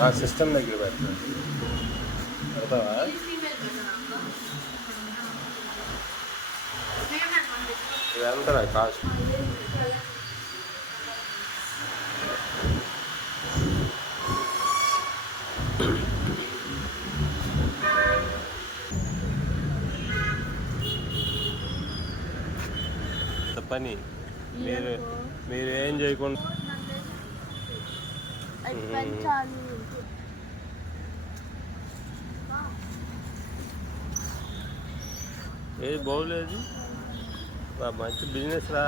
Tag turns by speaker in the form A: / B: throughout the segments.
A: ఆ సిస్టమ్ దగ్గర పెడతాను పెడతావా ఇది ఎంతరా కాస్ట్ పని మీరు మీరు ఏం చేయకుండా
B: అది పెంచాలి
A: ఏది? బాగులేదు మంచి బిజినెస్ రా.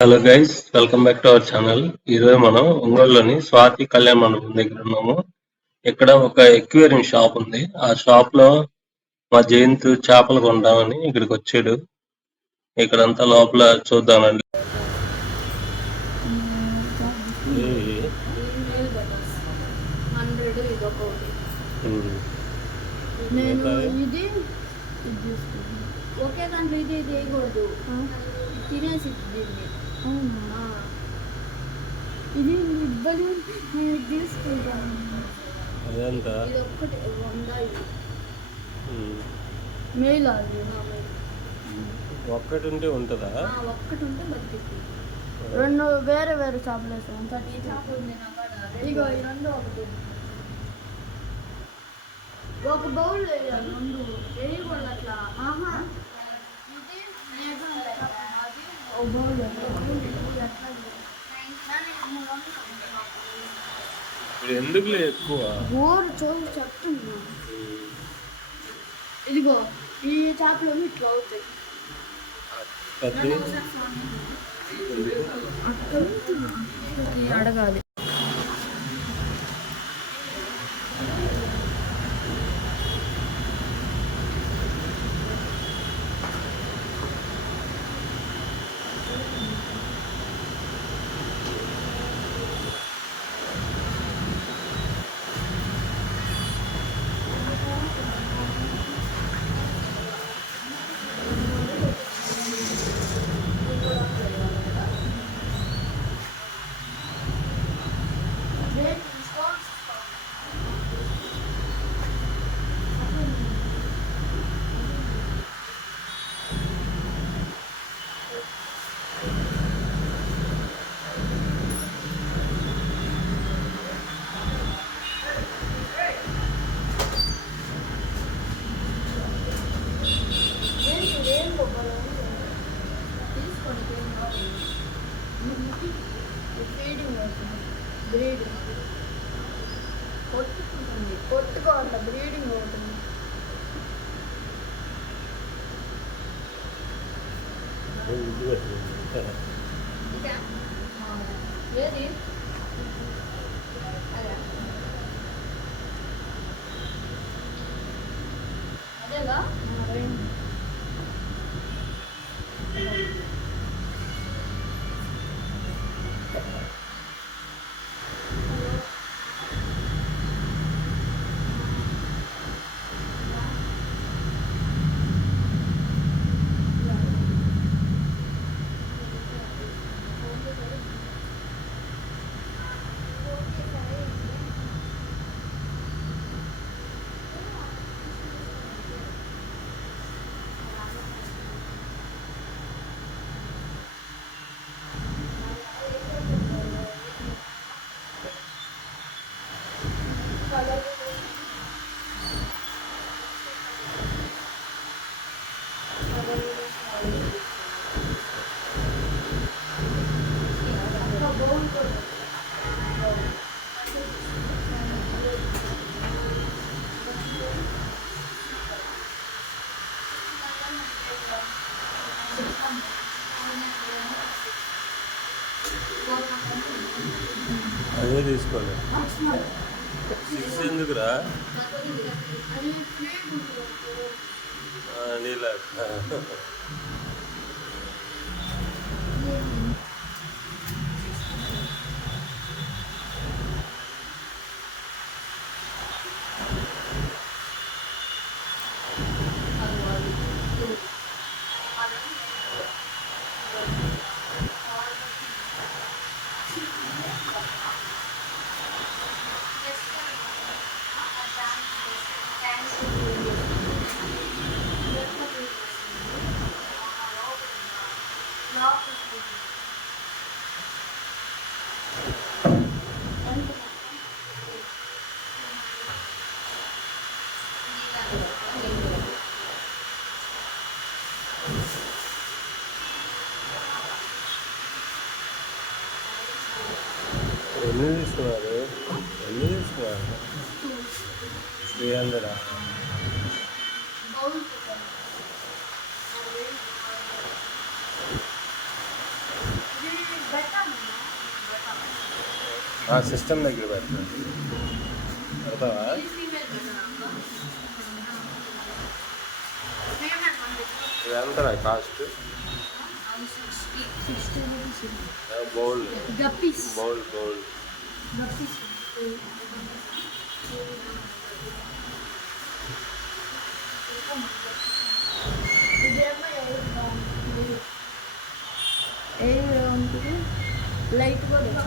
A: Hello guys welcome back to our channel. ఈరోజు మనం ఒంగోలులోని స్వాతి కళ్యాణ మండపం దగ్గర ఉన్నాము. ఇక్కడ ఒక ఎక్వేరియం షాప్ ఉంది. ఆ షాప్లో మా జయంత్ చేపలు కొంటామని ఇక్కడికి వచ్చాడు. ఇక్కడంతా లోపల చూద్దామండి
B: హండ్రెడ్ ఇది ఒకటి నేను ఇది ఇది తీసుకున్నాను ఒకే దాంట్లో ఇది ఇది తినేసి దీన్ని అవునా ఇది ఇబ్బంది నేను ఇది తీసుకుంటాను
A: అదంతా
B: ఇది ఒక్కటి వంద మెయిల్ అది
A: ఒక్కటి ఉంటే ఉంటుందా?
B: ఆ, ఒక్కటి ఉంటే బతికి రెండు వేరే వేరే చేపలు వేసాం థర్టీ చేప ఉంది ఇగో ఈ రెండు ఒకటి. ఒక బౌల్ వేయాలి రెండు. వేయకూడదు అట్లా. ఆహా ఇది లేదా అది ఒక బౌల్
A: ఇప్పుడు ఎందుకులే ఎక్కువ?
B: బోర్ చూసి చెప్తున్నా ఇదిగో ఈ చేపలు ఇట్లా అవుతాయి. అడగాలి. బ్రీడింగ్ కొట్టుకుంటుంది కొట్టుకోవాలి బ్రీడింగ్. అవుతుంది ఏది?
A: అదే తీసుకోలే సిక్స్ ఎందుకురా? నీలా. ఎన్ని తీసుకున్నారు ఎన్ని తీసుకున్నారు త్రీ హండ్రెడ్ సిస్టమ్ దగ్గర పెడతాను పెడతావా ఇది ఎంతరా cost
B: sixty
A: bowl bowl bowl
B: ఏ ఉంటుంది లైట్ కూడా.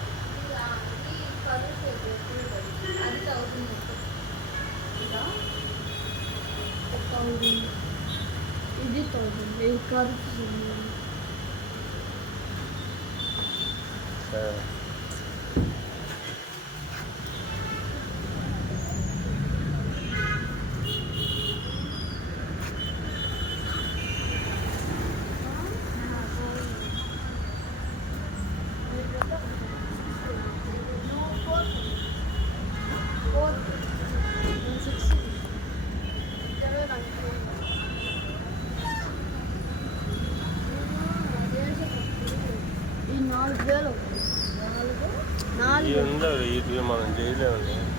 B: thousand, eighty thousand,
A: eight
B: cards.
A: Sir. వీటిని మనం చేయలేము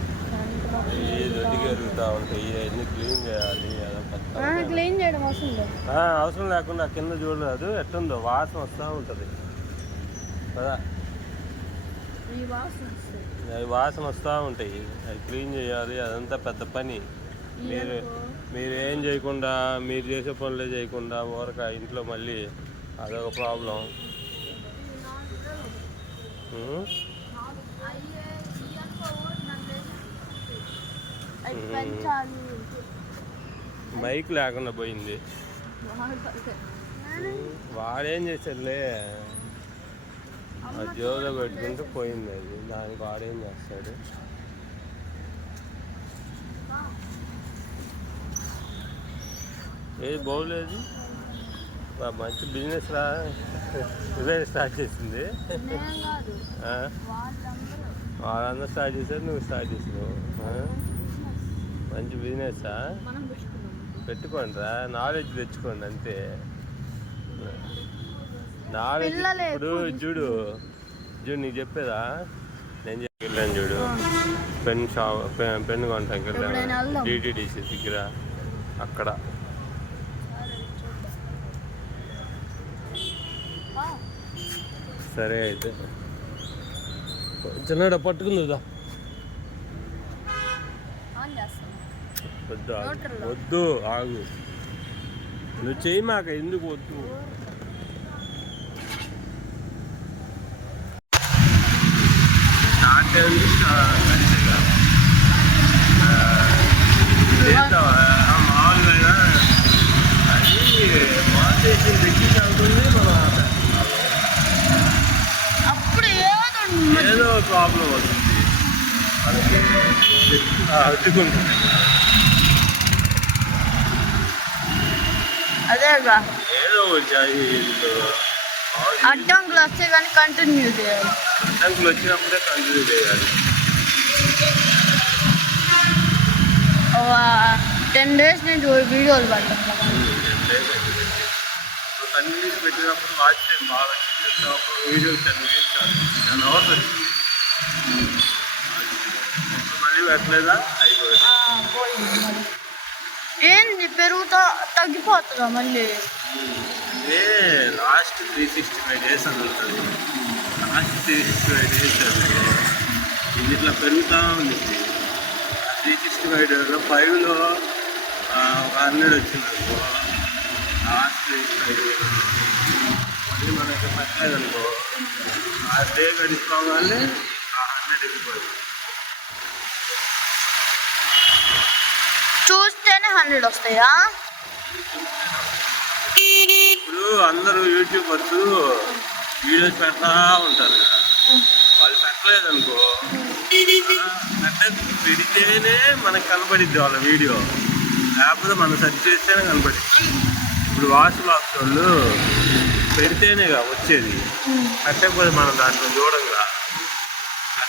A: ఉంటాయి ఇవన్నీ క్లీన్ చేయాలి.
B: క్లీన్ చేయడం అవసరం
A: అవసరం లేకుండా కింద చూడలేదు ఎట్టుందో వాసన వస్తూ ఉంటుంది. కదా? అవి వాసన వస్తూ ఉంటాయి. అవి క్లీన్ చేయాలి అదంతా పెద్ద పని. మీరు మీరు ఏం చేయకుండా మీరు చేసే పనులే చేయకుండా ఊరక ఇంట్లో మళ్ళీ అదొక ప్రాబ్లం. మైక్ లేకుండా పోయింది. వాడేం చేశాడులే? జోలో పెట్టుకుంటూ పోయింది అది. దానికి వాడేం చేస్తాడు? ఏది? బాగోలేదు మంచి బిజినెస్ రా ఇదే స్టార్ట్ చేసింది?
B: వాళ్ళందరూ.
A: స్టార్ట్ చేశారు నువ్వు స్టార్ట్ చేసినావు? మంచి
B: పెట్టుకున్నాం.
A: పెట్టుకోండి రా నాలెడ్జ్ తెచ్చుకోండి అంతే. నాలెడ్జ్ ఇప్పుడు చూడు చూడు నీకు చెప్పేదా? నేను వెళ్ళాను చూడు. పెన్ షాప్ పెన్ కొంటానికి వెళ్ళాను. డిటిడిసి దగ్గర అక్కడ. సరే అయితే. చిన్నడ పట్టుకుందా వద్దు. వద్దు ఆగు. నువ్వు చేయి మాక ఎందుకు వద్దు? స్టార్ట్ అయింది మంచిగా చేస్తావా? మామూలుగా అది దగ్గరికి వెళ్తుంది మనం
B: అప్పుడు ఏదో
A: ఏదో ప్రాబ్లం వస్తుంది అడ్డుకుంటుంది
B: అదేగా
A: ఏదో వచ్చాయి
B: అడ్డంకులు వస్తే కానీ కంటిన్యూ చేయాలి.
A: అడ్డంకులు వచ్చినప్పుడే కంటిన్యూ చేయాలి.
B: టెన్ డేస్ నుంచి వీడియోలు పడతాం
A: ఎంత కన్వీనియన్స్ పెట్టినప్పుడు వాచ్ టైం బాగా వచ్చింది. ఒక video ten minutes ten hours వచ్చింది.
B: ఏంది పెరుగుతా తగ్గిపోతుందా మళ్ళీ?
A: Last three sixty five days అని ఉంటుంది. Last three sixty five days ఇది ఇట్లా పెరుగుతూ ఉంది. త్రీ సిక్స్టీ ఫైవ్ డేస్లో ఫైవ్లో ఒక హండ్రెడ్ వచ్చింది అనుకో. లాస్ట్ త్రీ ఫైవ్ డేస్ మళ్ళీ మనకి పట్టలేదు అనుకో ఆ డే గడిచిపోగానే
B: చూస్తేనే హండ్రెడ్ వస్తాయా?
A: ఇప్పుడు అందరూ యూట్యూబర్స్ వీడియోస్ పెడతా ఉంటారు. వాళ్ళు పెట్టలేదు. అనుకో పెడితేనే మనకు కనపడిద్ది వాళ్ళ వీడియో. లేకపోతే మనం సెర్చ్ చేస్తేనే కనపడిద్ది. ఇప్పుడు వాచ్ బాక్స్ వాళ్ళు పెడితేనేగా వచ్చేది. పెట్టకపోతే మనం దాంట్లో చూడంగా.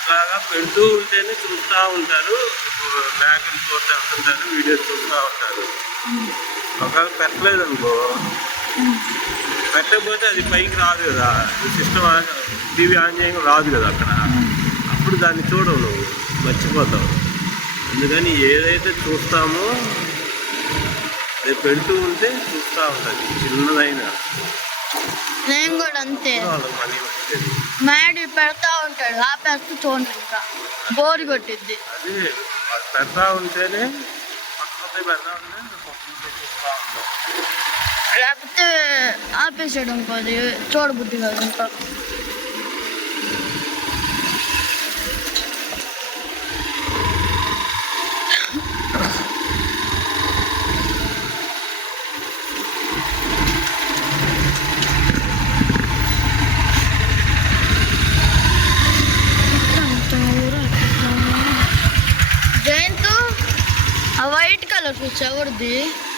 A: అట్లాగా పెడుతూ ఉంటేనే చూస్తూ ఉంటారు. ఇప్పుడు బ్యాక్ అండ్ ఫోర్త్ వీడియోస్ చూస్తూ ఉంటారు. ఒకవేళ పెట్టలేదు అనుకో పెట్టకపోతే అది పైకి రాదు కదా. సిస్టమ్ టీవీ ఆన్ చేయడం రాదు కదా అక్కడ. అప్పుడు దాన్ని చూడవు నువ్వు మర్చిపోతావు. అందుకని ఏదైతే చూస్తామో అది పెడుతూ ఉంటే చూస్తూ ఉంటుంది చిన్నదైనా.
B: నేను కూడా అంతే. మ్యాడీ పెడతా ఉంటాడు ఆ పెడుతూ చూడండి ఇంకా. బోర్ కొట్టిద్ది.
A: పెడతా ఉంటేనే
B: లేకపోతే ఆపేసాడు ఇంకోది చూడబుద్ధి కాదు ఇంకా జయంత్ ఆ